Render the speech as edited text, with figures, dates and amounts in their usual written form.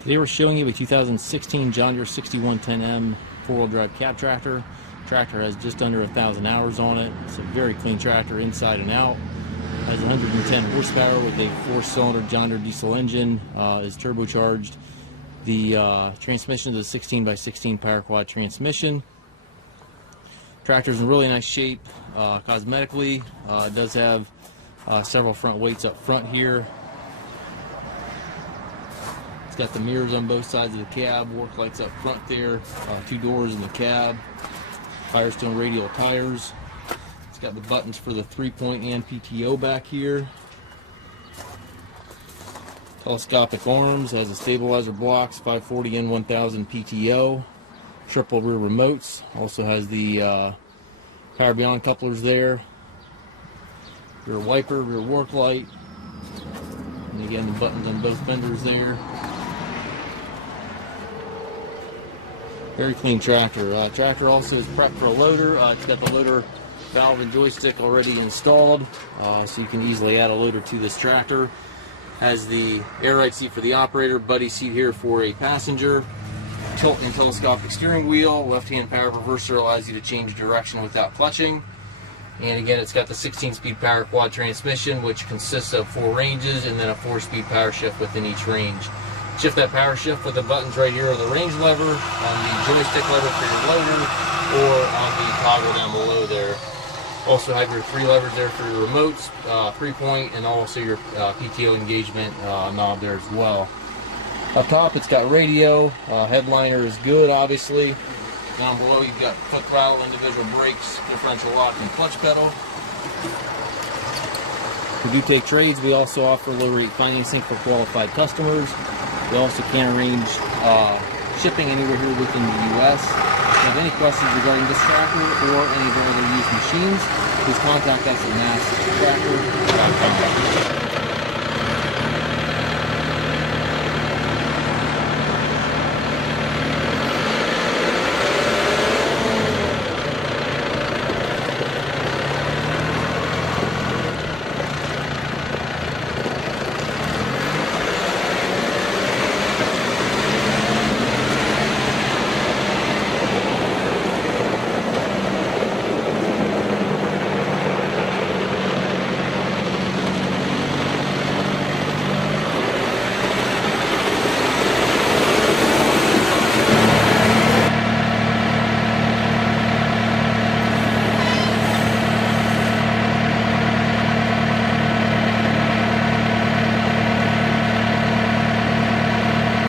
Today we're showing you a 2016 John Deere 6110M four-wheel drive cab tractor. Tractor has just under 1,000 hours on it. It's a very clean tractor inside and out. Has 110 horsepower with a 4-cylinder John Deere diesel engine. Is turbocharged. The transmission is a 16x16 PowerQuad transmission. Tractor's in really nice shape cosmetically. It does have several front weights up front here. It's got the mirrors on both sides of the cab, work lights up front there, 2 doors in the cab, Firestone radial tires. It's got the buttons for the 3-point and PTO back here. Telescopic arms, has a stabilizer blocks, 540 and 1000 PTO. Triple rear remotes, also has the Power Beyond couplers there. Rear wiper, rear work light. And again, the buttons on both fenders there. Very clean tractor. Tractor also is prepped for a loader. It's got the loader valve and joystick already installed, so you can easily add a loader to this tractor. Has the air ride seat for the operator, buddy seat here for a passenger, tilt and telescopic steering wheel, left-hand power reverser allows you to change direction without clutching. And again, it's got the 16-speed PowerQuad transmission, which consists of 4 ranges and then a 4-speed power shift within each range. Shift that power shift with the buttons right here, or the range lever, on the joystick lever for your loader, or on the toggle down below there. Also have your 3 levers there for your remotes, 3-point, and also your PTO engagement knob there as well. Up top, it's got radio. Headliner is good, obviously. Down below, you've got foot throttle, individual brakes, differential lock, and clutch pedal. We do take trades. We also offer low-rate financing for qualified customers. We also can arrange shipping anywhere here within the U.S. If you have any questions regarding this tractor or any of our other used machines, please contact us at masstractor.com.